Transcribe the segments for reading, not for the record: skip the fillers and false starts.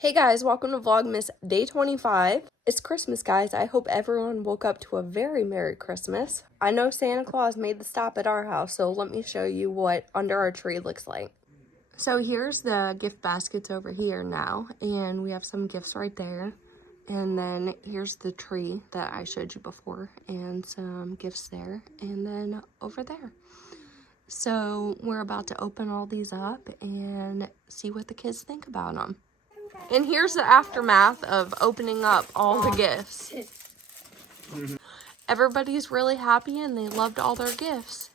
Hey guys, welcome to Vlogmas Day 25. It's Christmas, guys. I hope everyone woke up to a very Merry Christmas. I know Santa Claus made the stop at our house, so let me show you what under our tree looks like. So here's the gift baskets over here now, and we have some gifts right there. And then here's the tree that I showed you before, and some gifts there, and then over there. So we're about to open all these up and see what the kids think about them. And here's the aftermath of opening up all the gifts. Everybody's really happy and they loved all their gifts.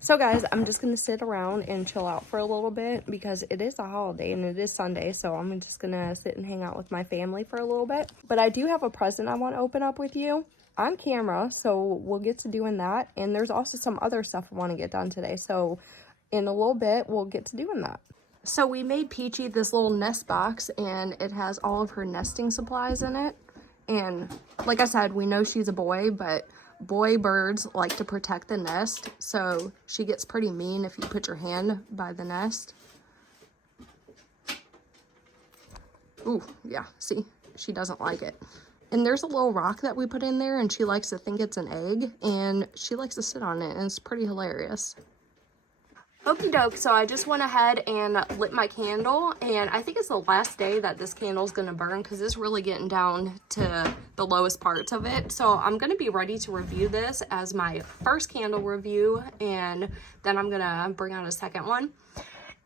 So guys, I'm just going to sit around and chill out for a little bit because it is a holiday and it is Sunday. So I'm just going to sit and hang out with my family for a little bit. But I do have a present I want to open up with you on camera. So we'll get to doing that. And there's also some other stuff I want to get done today. So in a little bit, we'll get to doing that. So we made Peachy this little nest box, and it has all of her nesting supplies in it. And like I said, we know she's a boy, but boy birds like to protect the nest. So she gets pretty mean if you put your hand by the nest. Ooh, yeah, see, she doesn't like it. And there's a little rock that we put in there, and she likes to think it's an egg, and she likes to sit on it, and it's pretty hilarious. Okie doke, so I just went ahead and lit my candle, and I think it's the last day that this candle's gonna burn because it's really getting down to the lowest parts of it. So I'm gonna be ready to review this as my first candle review, and then I'm gonna bring out a second one.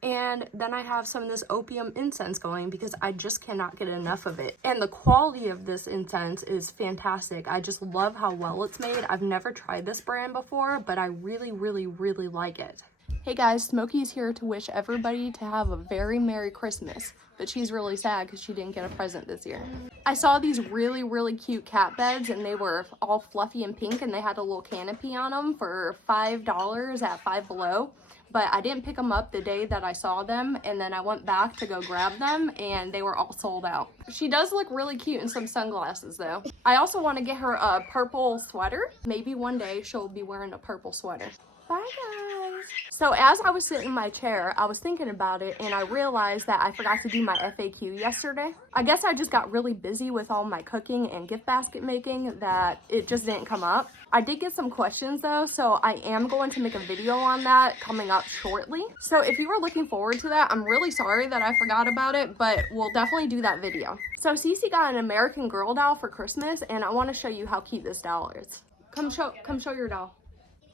And then I have some of this opium incense going because I just cannot get enough of it. And the quality of this incense is fantastic. I just love how well it's made. I've never tried this brand before, but I really, really, really like it. Hey guys, Smokey's here to wish everybody to have a very Merry Christmas, but she's really sad because she didn't get a present this year. I saw these really, really cute cat beds, and they were all fluffy and pink, and they had a little canopy on them for $5 at Five Below, but I didn't pick them up the day that I saw them, and then I went back to go grab them, and they were all sold out. She does look really cute in some sunglasses, though. I also want to get her a purple sweater. Maybe one day she'll be wearing a purple sweater. Bye guys. So as I was sitting in my chair, I was thinking about it, and I realized that I forgot to do my FAQ yesterday. I guess I just got really busy with all my cooking and gift basket making that it just didn't come up. I did get some questions though, so I am going to make a video on that coming up shortly. So if you were looking forward to that, I'm really sorry that I forgot about it, but we'll definitely do that video. So Cece got an American Girl doll for Christmas, and I want to show you how cute this doll is. Come show your doll.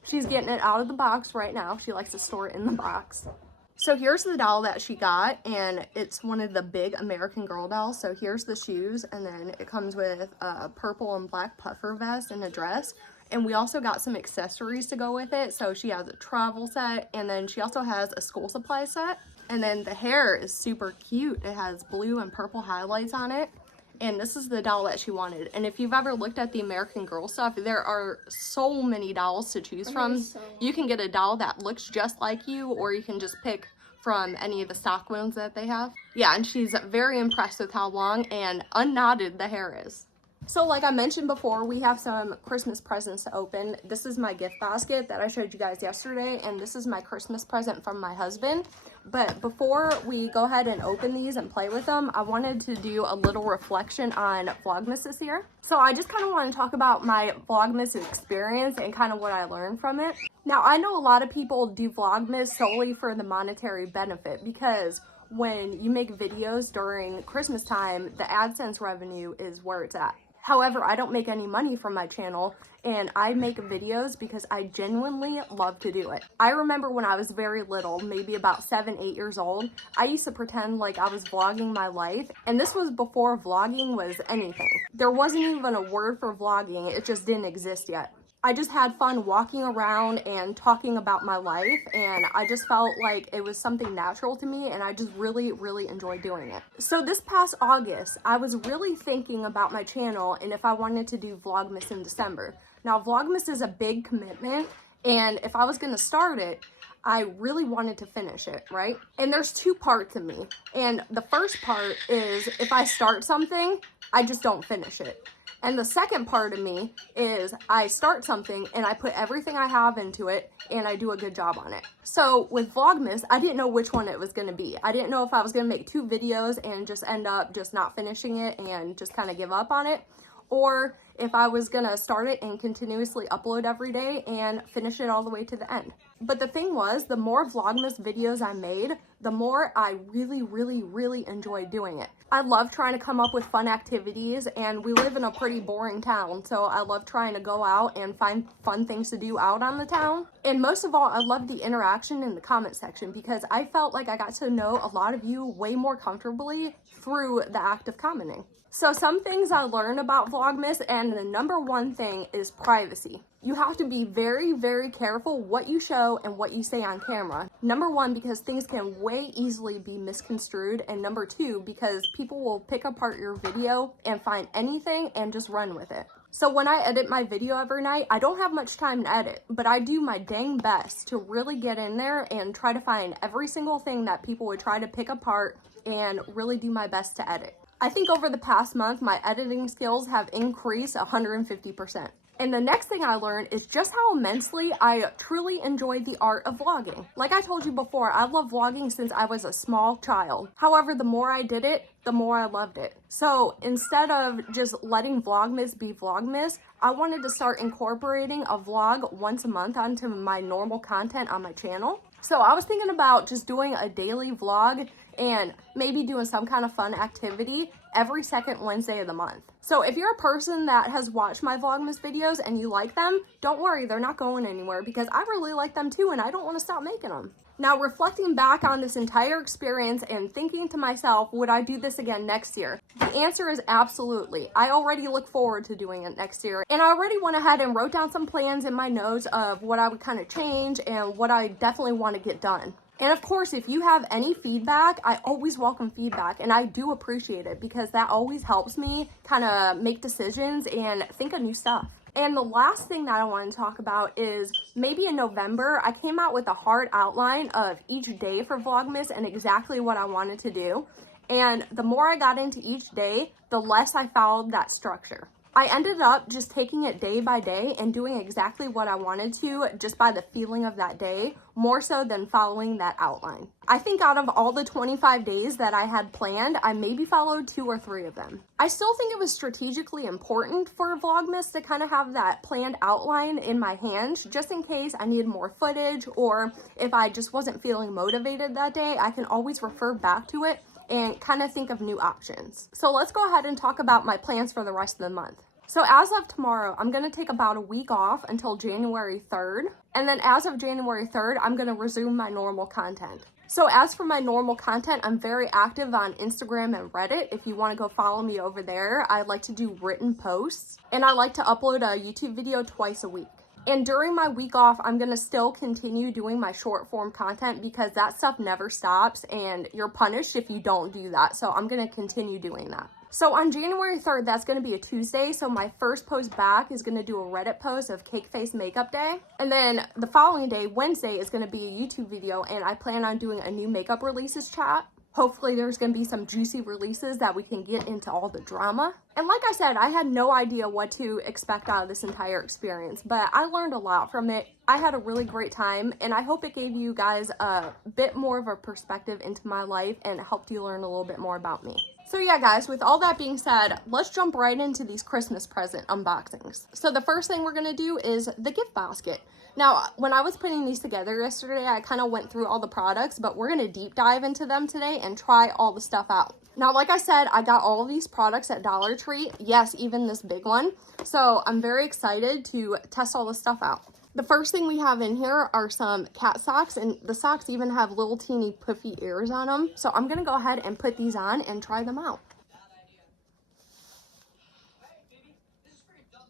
She's getting it out of the box right now. She likes to store it in the box. So here's the doll that she got, and it's one of the big American Girl dolls. So here's the shoes, and then it comes with a purple and black puffer vest and a dress. And we also got some accessories to go with it. So she has a travel set, and then she also has a school supply set. And then the hair is super cute. It has blue and purple highlights on it. And this is the doll that she wanted. And if you've ever looked at the American Girl stuff, there are so many dolls to choose from. You can get a doll that looks just like you, or you can just pick from any of the stock ones that they have. Yeah, and she's very impressed with how long and unknotted the hair is. So like I mentioned before, we have some Christmas presents to open. This is my gift basket that I showed you guys yesterday, and this is my Christmas present from my husband. But before we go ahead and open these and play with them, I wanted to do a little reflection on Vlogmas this year. So I just kind of want to talk about my Vlogmas experience and kind of what I learned from it. Now, I know a lot of people do Vlogmas solely for the monetary benefit, because when you make videos during Christmas time, the AdSense revenue is where it's at. However, I don't make any money from my channel, and I make videos because I genuinely love to do it. I remember when I was very little, maybe about 7, 8 years old, I used to pretend like I was vlogging my life, and this was before vlogging was anything. There wasn't even a word for vlogging, it just didn't exist yet. I just had fun walking around and talking about my life, and I just felt like it was something natural to me, and I just really, really enjoyed doing it. So this past August, I was really thinking about my channel and if I wanted to do Vlogmas in December. Now, Vlogmas is a big commitment, and if I was going to start it, I really wanted to finish it, right? And there's two parts of me. And the first part is if I start something, I just don't finish it. And the second part of me is I start something and I put everything I have into it and I do a good job on it. So with Vlogmas, I didn't know which one it was going to be. I didn't know if I was going to make 2 videos and just end up just not finishing it and just kind of give up on it, or if I was gonna start it and continuously upload every day and finish it all the way to the end. But the thing was, the more Vlogmas videos I made, the more I really enjoyed doing it. I love trying to come up with fun activities, and we live in a pretty boring town, so I love trying to go out and find fun things to do out on the town. And most of all, I love the interaction in the comment section, because I felt like I got to know a lot of you way more comfortably through the act of commenting. So some things I learned about Vlogmas, and the number one thing is privacy. You have to be very careful what you show and what you say on camera. Number one, because things can way easily be misconstrued, and number two, because people will pick apart your video and find anything and just run with it. So when I edit my video every night, I don't have much time to edit, but I do my dang best to really get in there and try to find every single thing that people would try to pick apart and really do my best to edit. I think over the past month, my editing skills have increased 150%. And the next thing I learned is just how immensely I truly enjoy the art of vlogging. Like I told you before, I love vlogging since I was a small child. However, the more I did it, the more I loved it. So instead of just letting Vlogmas be Vlogmas, I wanted to start incorporating a vlog once a month onto my normal content on my channel. So I was thinking about just doing a daily vlog and maybe doing some kind of fun activity every second Wednesday of the month. So if you're a person that has watched my Vlogmas videos and you like them, don't worry, they're not going anywhere, because I really like them too and I don't want to stop making them. Now, reflecting back on this entire experience and thinking to myself, would I do this again next year? The answer is absolutely. I already look forward to doing it next year. And I already went ahead and wrote down some plans in my notes of what I would kind of change and what I definitely want to get done. And of course, if you have any feedback, I always welcome feedback, and I do appreciate it, because that always helps me kind of make decisions and think of new stuff. And the last thing that I want to talk about is maybe in November, I came out with a hard outline of each day for Vlogmas and exactly what I wanted to do. And the more I got into each day, the less I followed that structure. I ended up just taking it day by day and doing exactly what I wanted to just by the feeling of that day, more so than following that outline. I think out of all the 25 days that I had planned, I maybe followed 2 or 3 of them. I still think it was strategically important for Vlogmas to kind of have that planned outline in my hand, just in case I needed more footage, or if I just wasn't feeling motivated that day, I can always refer back to it and kind of think of new options. So let's go ahead and talk about my plans for the rest of the month. So as of tomorrow, I'm going to take about a week off until January 3rd. And then as of January 3rd, I'm going to resume my normal content. So as for my normal content, I'm very active on Instagram and Reddit. If you want to go follow me over there, I like to do written posts. And I like to upload a YouTube video twice a week. And during my week off, I'm going to still continue doing my short form content, because that stuff never stops and you're punished if you don't do that. So I'm going to continue doing that. So on January 3rd, that's going to be a Tuesday. So my first post back is going to do a Reddit post of Cake Face Makeup Day. And then the following day, Wednesday, is going to be a YouTube video. And I plan on doing a new makeup releases chat. Hopefully there's going to be some juicy releases that we can get into all the drama. And like I said, I had no idea what to expect out of this entire experience, but I learned a lot from it. I had a really great time, and I hope it gave you guys a bit more of a perspective into my life and helped you learn a little bit more about me. So yeah, guys, with all that being said, let's jump right into these Christmas present unboxings. So the first thing we're going to do is the gift basket. Now, when I was putting these together yesterday, I kind of went through all the products, but we're going to deep dive into them today and try all the stuff out. Now, like I said, I got all of these products at Dollar Tree. Yes, even this big one. So I'm very excited to test all this stuff out. The first thing we have in here are some cat socks, and the socks even have little teeny puffy ears on them. So I'm going to go ahead and put these on and try them out.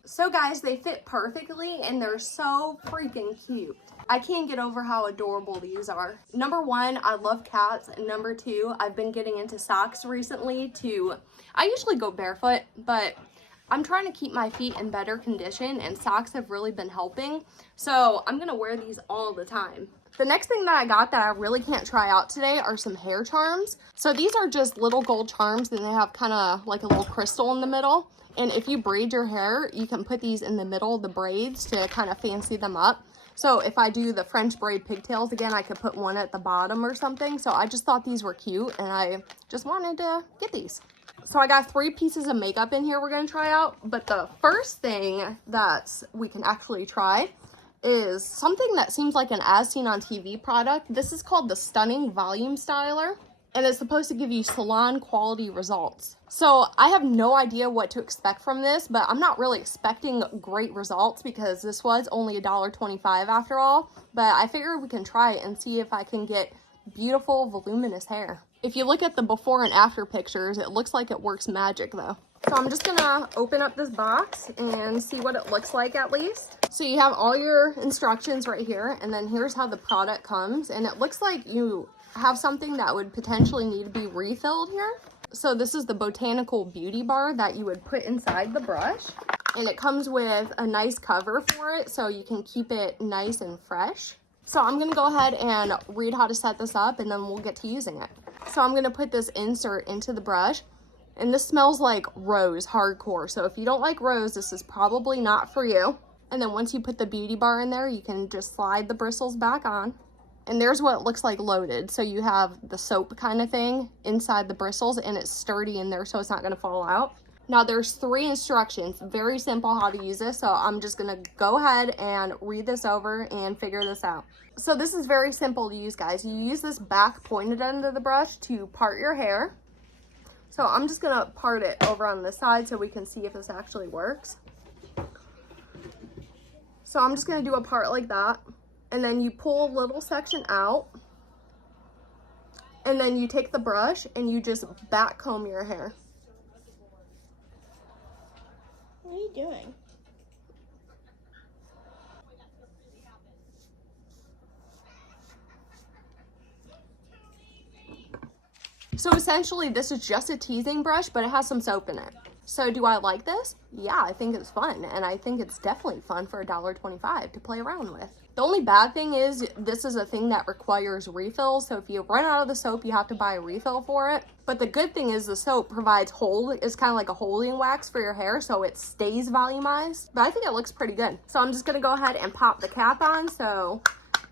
So guys, they fit perfectly and they're so freaking cute. I can't get over how adorable these are. Number one, I love cats. And number two, I've been getting into socks recently I usually go barefoot, but I'm trying to keep my feet in better condition and socks have really been helping. So I'm gonna wear these all the time. The next thing that I got that I really can't try out today are some hair charms. So these are just little gold charms, and they have kind of like a little crystal in the middle. And if you braid your hair, you can put these in the middle of the braids to kind of fancy them up. So if I do the French braid pigtails again, I could put one at the bottom or something. So I just thought these were cute, and I just wanted to get these. So I got 3 pieces of makeup in here we're going to try out. But the first thing that we can actually try is something that seems like an as seen on TV product. This is called the Stunning Volume Styler, and it's supposed to give you salon quality results. So I have no idea what to expect from this, but I'm not really expecting great results because this was only $1.25 after all. But I figure we can try it and see if I can get beautiful, voluminous hair. If you look at the before and after pictures, it looks like it works magic though. So I'm just gonna open up this box and see what it looks like at least. So you have all your instructions right here, and then here's how the product comes. And it looks like you have something that would potentially need to be refilled here. So this is the Botanical Beauty Bar that you would put inside the brush. And it comes with a nice cover for it so you can keep it nice and fresh. So I'm gonna go ahead and read how to set this up, and then we'll get to using it. So I'm gonna put this insert into the brush. And this smells like rose hardcore. So if you don't like rose, this is probably not for you. And then once you put the beauty bar in there, you can just slide the bristles back on. And there's what it looks like loaded. So you have the soap kind of thing inside the bristles, and it's sturdy in there so it's not going to fall out. Now there's 3 instructions, very simple how to use this. So I'm just going to go ahead and read this over and figure this out. So this is very simple to use, guys. You use this back pointed end of the brush to part your hair. So I'm just gonna part it over on this side so we can see if this actually works. So I'm just gonna do a part like that. And then you pull a little section out. And then you take the brush and you just back comb your hair. What are you doing? So essentially this is just a teasing brush, but it has some soap in it. So do I like this? Yeah, I think it's fun, and I think it's definitely fun for $1.25 to play around with. The only bad thing is this is a thing that requires refills, so if you run out of the soap, you have to buy a refill for it. But the good thing is the soap provides it's kind of like a holding wax for your hair, so it stays volumized. But I think it looks pretty good. So I'm just gonna go ahead and pop the cap on so,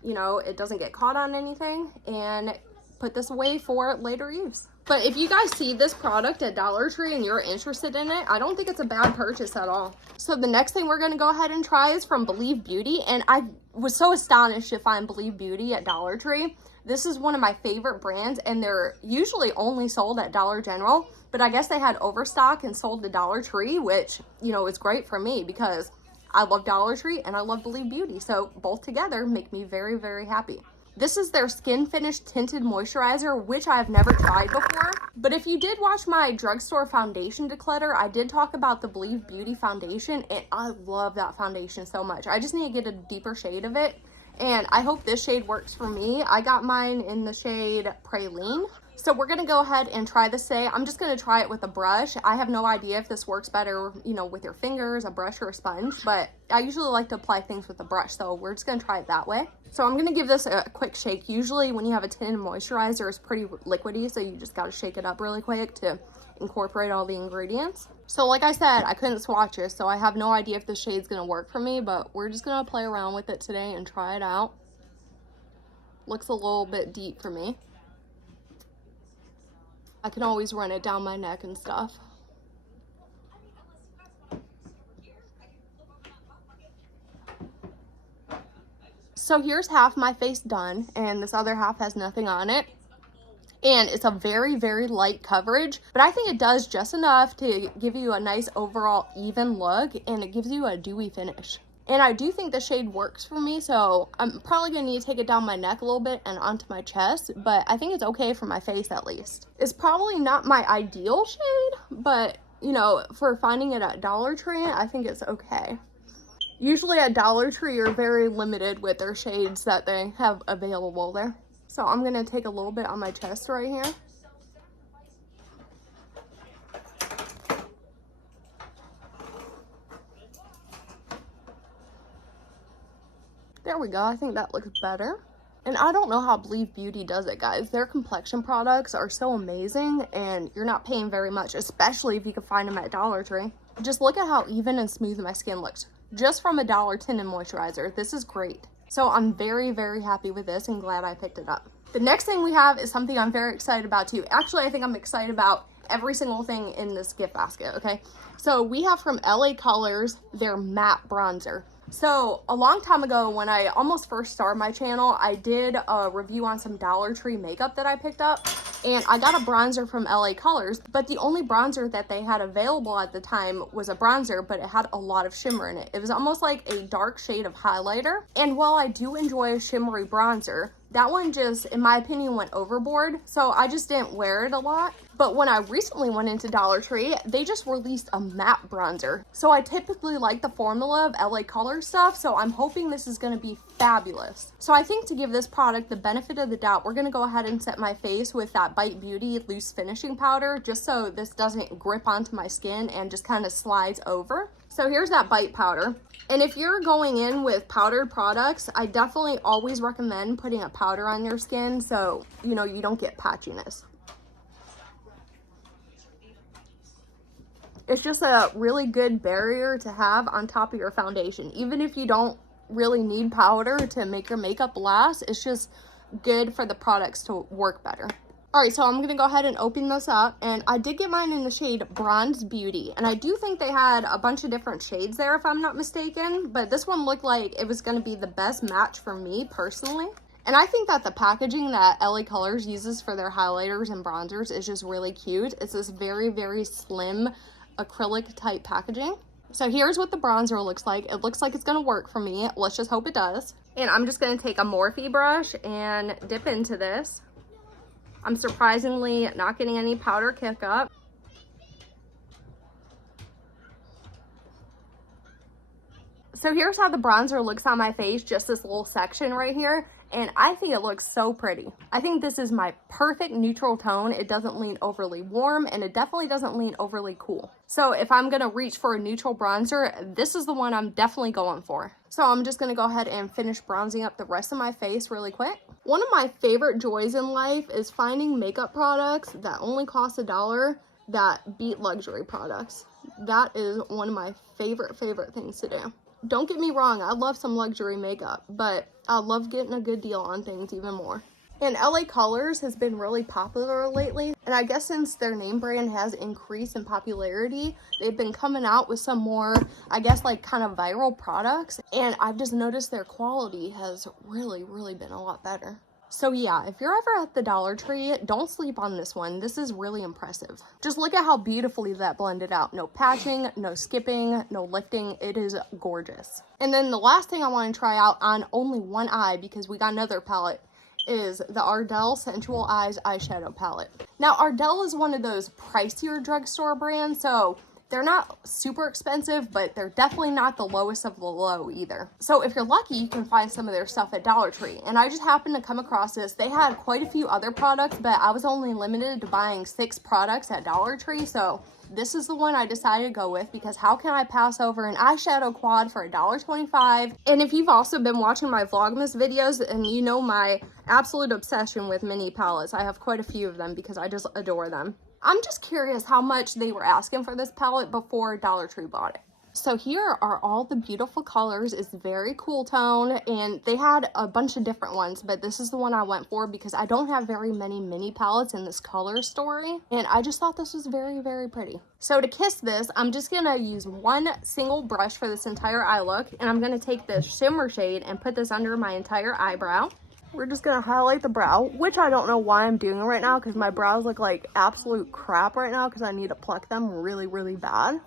you know, it doesn't get caught on anything, and put this away for later use. But if you guys see this product at Dollar Tree and you're interested in it, I don't think it's a bad purchase at all. So the next thing we're going to go ahead and try is from Believe Beauty. And I was so astonished to find Believe Beauty at Dollar Tree. This is one of my favorite brands, and they're usually only sold at Dollar General. But I guess they had overstock and sold to Dollar Tree, which, you know, is great for me because I love Dollar Tree and I love Believe Beauty. So both together make me very, very happy. This is their Skin Finish Tinted Moisturizer, which I've never tried before. But if you did watch my drugstore foundation declutter, I did talk about the Believe Beauty foundation, and I love that foundation so much. I just need to get a deeper shade of it, and I hope this shade works for me. I got mine in the shade Praline. So we're going to go ahead and try this today. I'm just going to try it with a brush. I have no idea if this works better, you know, with your fingers, a brush, or a sponge, but I usually like to apply things with a brush, so we're just going to try it that way. So I'm going to give this a quick shake. Usually when you have a tinted moisturizer, it's pretty liquidy, so you just got to shake it up really quick to incorporate all the ingredients. So like I said, I couldn't swatch it, so I have no idea if this shade's going to work for me, but we're just going to play around with it today and try it out. Looks a little bit deep for me. I can always run it down my neck and stuff. So here's half my face done, and this other half has nothing on it. And it's a very, very light coverage, but I think it does just enough to give you a nice overall even look, and it gives you a dewy finish. And I do think the shade works for me, so I'm probably going to need to take it down my neck a little bit and onto my chest, but I think it's okay for my face at least. It's probably not my ideal shade, but, you know, for finding it at Dollar Tree, I think it's okay. Usually at Dollar Tree, you're very limited with their shades that they have available there. So I'm going to take a little bit on my chest right here. There we go. I think that looks better. And I don't know how Believe Beauty does it, guys. Their complexion products are so amazing, and you're not paying very much, especially if you can find them at Dollar Tree. Just look at how even and smooth my skin looks. Just from a dollar tinted moisturizer. This is great. So I'm very, very happy with this and glad I picked it up. The next thing we have is something I'm very excited about too. Actually, I think I'm excited about every single thing in this gift basket, okay? So we have from LA Colors their matte bronzer. So a long time ago, when I almost first started my channel, I did a review on some Dollar Tree makeup that I picked up, and I got a bronzer from LA Colors, but the only bronzer that they had available at the time was a bronzer, but it had a lot of shimmer in it. It was almost like a dark shade of highlighter, and while I do enjoy a shimmery bronzer, that one just, in my opinion, went overboard, so I just didn't wear it a lot. But when I recently went into Dollar Tree, they just released a matte bronzer. So I typically like the formula of LA Color stuff, so I'm hoping this is going to be fabulous. So I think to give this product the benefit of the doubt, we're going to go ahead and set my face with that Bite Beauty loose finishing powder, just so this doesn't grip onto my skin and just kind of slides over. So here's that Bite powder. And if you're going in with powdered products, I definitely always recommend putting a powder on your skin so, you know, you don't get patchiness. It's just a really good barrier to have on top of your foundation. Even if you don't really need powder to make your makeup last, it's just good for the products to work better. All right, so I'm gonna go ahead and open this up, and I did get mine in the shade Bronze Beauty, and I do think they had a bunch of different shades there if I'm not mistaken, but this one looked like it was gonna be the best match for me personally. And I think that the packaging that LA Colors uses for their highlighters and bronzers is just really cute. It's this very, very slim acrylic type packaging. So here's what the bronzer looks like. It looks like it's gonna work for me. Let's just hope it does. And I'm just gonna take a Morphe brush and dip into this. I'm surprisingly not getting any powder kick up. So here's how the bronzer looks on my face, just this little section right here. And I think it looks so pretty. I think this is my perfect neutral tone. It doesn't lean overly warm, and it definitely doesn't lean overly cool. So if I'm gonna reach for a neutral bronzer, this is the one I'm definitely going for. So I'm just gonna go ahead and finish bronzing up the rest of my face really quick. One of my favorite joys in life is finding makeup products that only cost $1 that beat luxury products. That is one of my favorite things to do. Don't get me wrong, I love some luxury makeup, but I love getting a good deal on things even more. And LA Colors has been really popular lately, and I guess since their name brand has increased in popularity, they've been coming out with some more, I guess, like kind of viral products, and I've just noticed their quality has really been a lot better. So yeah, if you're ever at the Dollar Tree, don't sleep on this one. This is really impressive. Just look at how beautifully that blended out. No patching, no skipping, no lifting. It is gorgeous. And then the last thing I want to try out on only one eye, because we got another palette, is the Ardell Sensual Eyes eyeshadow palette. Now Ardell is one of those pricier drugstore brands, so they're not super expensive, but they're definitely not the lowest of the low either. So if you're lucky, you can find some of their stuff at Dollar Tree. And I just happened to come across this. They had quite a few other products, but I was only limited to buying 6 products at Dollar Tree. So this is the one I decided to go with, because how can I pass over an eyeshadow quad for $1.25? And if you've also been watching my Vlogmas videos, and you know my absolute obsession with mini palettes, I have quite a few of them because I just adore them. I'm just curious how much they were asking for this palette before Dollar Tree bought it. So here are all the beautiful colors. It's very cool tone, and they had a bunch of different ones, but this is the one I went for because I don't have very many mini palettes in this color story, and I just thought this was very pretty. So to kiss this, I'm just gonna use one single brush for this entire eye look, and I'm gonna take this shimmer shade and put this under my entire eyebrow. We're just gonna highlight the brow, which I don't know why I'm doing right now because my brows look like absolute crap right now because I need to pluck them really bad.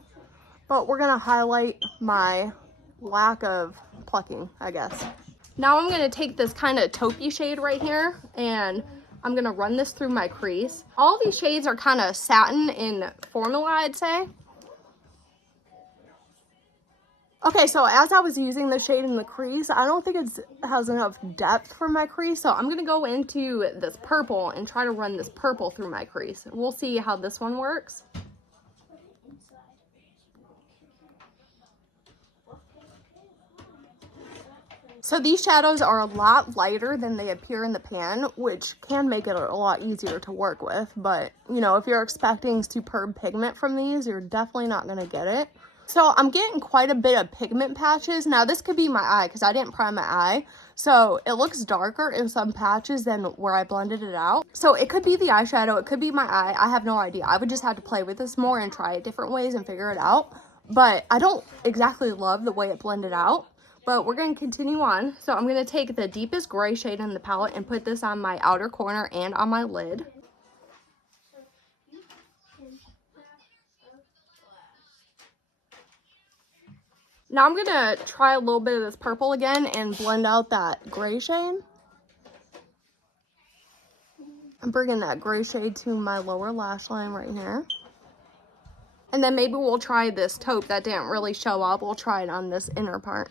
But we're gonna highlight my lack of plucking, I guess. Now I'm gonna take this kind of taupey shade right here, and I'm gonna run this through my crease. All these shades are kind of satin in formula, I'd say. Okay, so as I was using the shade in the crease, I don't think it has enough depth for my crease, so I'm gonna go into this purple and try to run this purple through my crease. We'll see how this one works. So these shadows are a lot lighter than they appear in the pan, which can make it a lot easier to work with. But, you know, if you're expecting superb pigment from these, you're definitely not going to get it. So I'm getting quite a bit of pigment patches. Now, this could be my eye because I didn't prime my eye. So it looks darker in some patches than where I blended it out. So it could be the eyeshadow. It could be my eye. I have no idea. I would just have to play with this more and try it different ways and figure it out. But I don't exactly love the way it blended out. But we're going to continue on. So I'm going to take the deepest gray shade in the palette and put this on my outer corner and on my lid. Now I'm going to try a little bit of this purple again and blend out that gray shade. I'm bringing that gray shade to my lower lash line right here. And then maybe we'll try this taupe that didn't really show up. We'll try it on this inner part.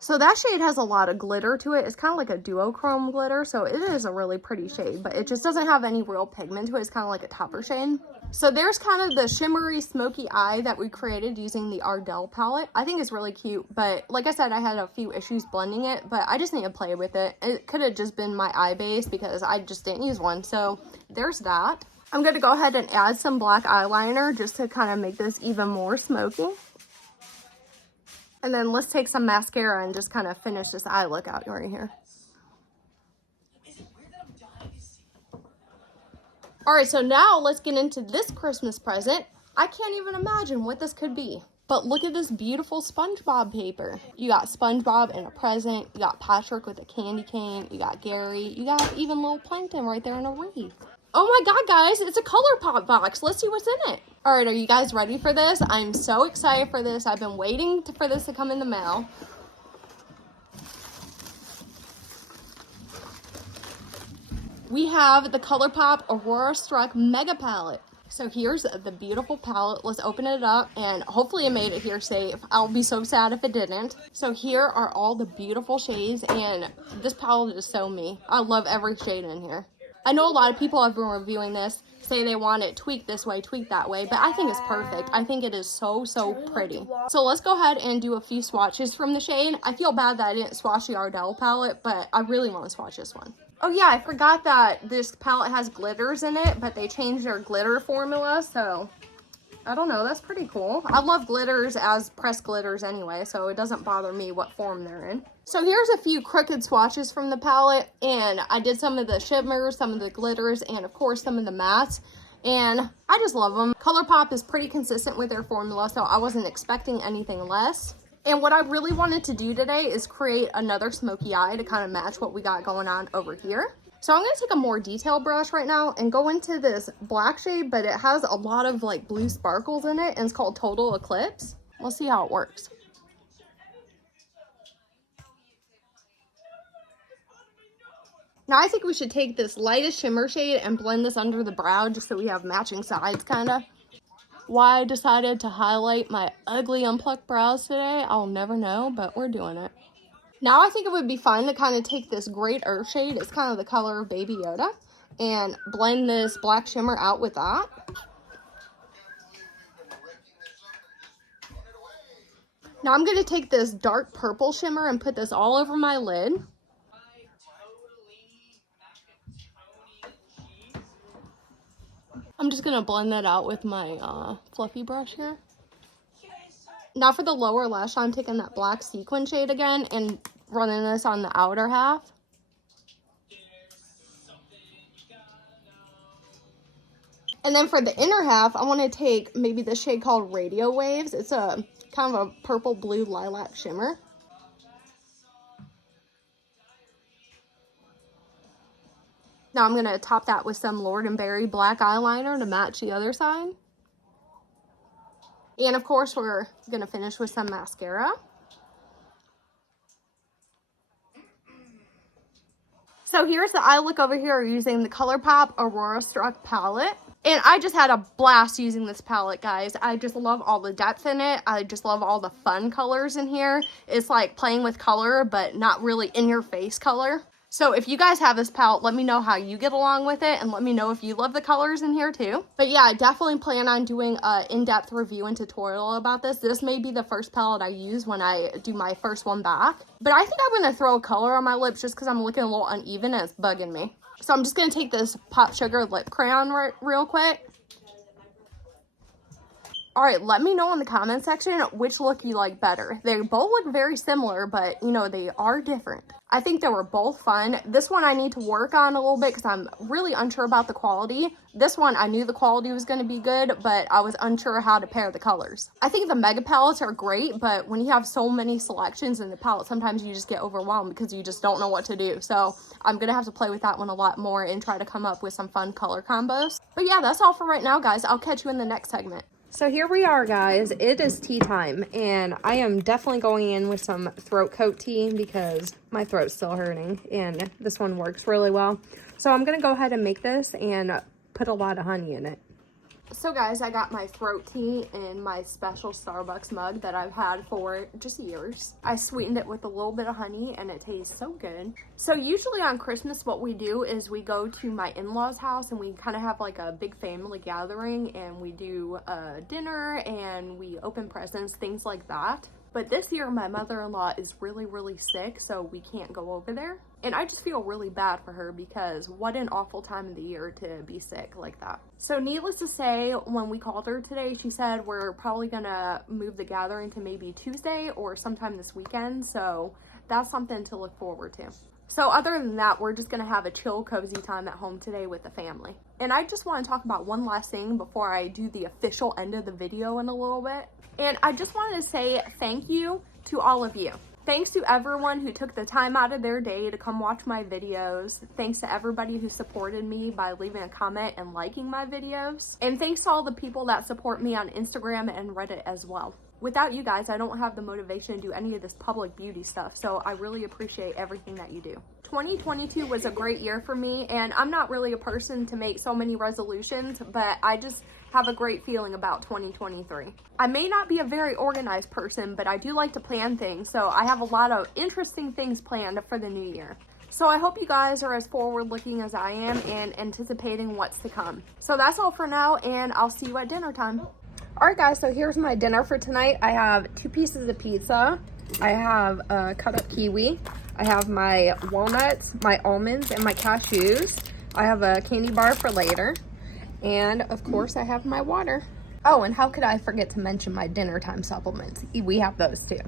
So that shade has a lot of glitter to it. It's kind of like a duochrome glitter, so it is a really pretty shade, but it just doesn't have any real pigment to it. It's kind of like a topper shade. So there's kind of the shimmery, smoky eye that we created using the Ardell palette. I think it's really cute, but like I said, I had a few issues blending it, but I just need to play with it. It could have just been my eye base because I just didn't use one, so there's that. I'm going to go ahead and add some black eyeliner just to kind of make this even more smoky. And then let's take some mascara and just kind of finish this eye look out right here. Alright, so now let's get into this Christmas present. I can't even imagine what this could be. But look at this beautiful SpongeBob paper. You got SpongeBob in a present. You got Patrick with a candy cane. You got Gary. You got even little Plankton right there in a wreath. Oh my god, guys, it's a ColourPop box. Let's see what's in it. All right, are you guys ready for this? I'm so excited for this. I've been waiting for this to come in the mail. We have the ColourPop Aurora Struck Mega Palette. So here's the beautiful palette. Let's open it up, and hopefully it made it here safe. I'll be so sad if it didn't. So here are all the beautiful shades, and this palette is so me. I love every shade in here. I know a lot of people have been reviewing this, say they want it tweaked this way, tweaked that way, but I think it's perfect. I think it is so pretty. So let's go ahead and do a few swatches from the shade. I feel bad that I didn't swatch the Ardell palette, but I really want to swatch this one. Oh yeah, I forgot that this palette has glitters in it, but they changed their glitter formula, so I don't know, that's pretty cool. I love glitters as pressed glitters anyway, so it doesn't bother me what form they're in. So here's a few crooked swatches from the palette, and I did some of the shimmers, some of the glitters, and of course some of the mattes, and I just love them. ColourPop is pretty consistent with their formula, so I wasn't expecting anything less. And what I really wanted to do today is create another smoky eye to kind of match what we got going on over here. So I'm going to take a more detailed brush right now and go into this black shade, but it has a lot of like blue sparkles in it, and it's called Total Eclipse. We'll see how it works. Now I think we should take this lightest shimmer shade and blend this under the brow just so we have matching sides kind of. Why I decided to highlight my ugly unplucked brows today, I'll never know, but we're doing it. Now I think it would be fun to kind of take this great earth shade, it's kind of the color of Baby Yoda, and blend this black shimmer out with that. Now I'm going to take this dark purple shimmer and put this all over my lid. I'm just going to blend that out with my fluffy brush here. Now for the lower lash line, I'm taking that black sequin shade again and running this on the outer half. And then for the inner half, I want to take maybe this shade called Radio Waves. It's a kind of a purple blue lilac shimmer. Now I'm going to top that with some Lord & Berry black eyeliner to match the other side. And of course, we're going to finish with some mascara. So here's the eye look over here using the ColourPop Aurora Struck palette. And I just had a blast using this palette, guys. I just love all the depth in it. I just love all the fun colors in here. It's like playing with color, but not really in your face color. So if you guys have this palette, let me know how you get along with it, and let me know if you love the colors in here too. But yeah, I definitely plan on doing an in-depth review and tutorial about this. This may be the first palette I use when I do my first one back. But I think I'm going to throw a color on my lips just because I'm looking a little uneven and it's bugging me. So I'm just going to take this Pop Sugar lip crayon real quick. Alright, let me know in the comment section which look you like better. They both look very similar, but, you know, they are different. I think they were both fun. This one I need to work on a little bit because I'm really unsure about the quality. This one, I knew the quality was going to be good, but I was unsure how to pair the colors. I think the mega palettes are great, but when you have so many selections in the palette, sometimes you just get overwhelmed because you just don't know what to do. So I'm going to have to play with that one a lot more and try to come up with some fun color combos. But yeah, that's all for right now, guys. I'll catch you in the next segment. So here we are, guys. It is tea time, and I am definitely going in with some throat coat tea because my throat's still hurting, and this one works really well. So I'm going to go ahead and make this and put a lot of honey in it. So guys, I got my throat tea in my special Starbucks mug that I've had for just years. I sweetened it with a little bit of honey and it tastes so good. So usually on Christmas what we do is we go to my in-laws house and we kind of have like a big family gathering, and we do a dinner and we open presents, things like that. But this year my mother-in-law is really sick, so we can't go over there. And I just feel really bad for her because what an awful time of the year to be sick like that. So needless to say, when we called her today, she said we're probably gonna move the gathering to maybe Tuesday or sometime this weekend. So that's something to look forward to. So other than that, we're just gonna have a chill, cozy time at home today with the family. And I just want to talk about one last thing before I do the official end of the video in a little bit. And I just wanted to say thank you to all of you. Thanks to everyone who took the time out of their day to come watch my videos. Thanks to everybody who supported me by leaving a comment and liking my videos. And thanks to all the people that support me on Instagram and Reddit as well. Without you guys, I don't have the motivation to do any of this public beauty stuff, so I really appreciate everything that you do. 2022 was a great year for me, and I'm not really a person to make so many resolutions, but I just have a great feeling about 2023. I may not be a very organized person, but I do like to plan things, so I have a lot of interesting things planned for the new year. So I hope you guys are as forward looking as I am and anticipating what's to come. So that's all for now, and I'll see you at dinner time. Alright guys, so here's my dinner for tonight. I have 2 pieces of pizza. I have a cut up kiwi. I have my walnuts, my almonds, and my cashews. I have a candy bar for later. And of course I have my water. Oh, and how could I forget to mention my dinner time supplements? We have those too.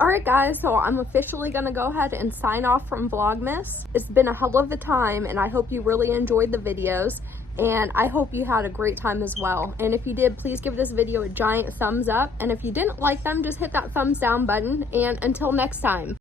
Alright guys, so I'm officially going to go ahead and sign off from Vlogmas. It's been a hell of a time, and I hope you really enjoyed the videos. And I hope you had a great time as well. And if you did, please give this video a giant thumbs up. And if you didn't like them, just hit that thumbs down button. And until next time.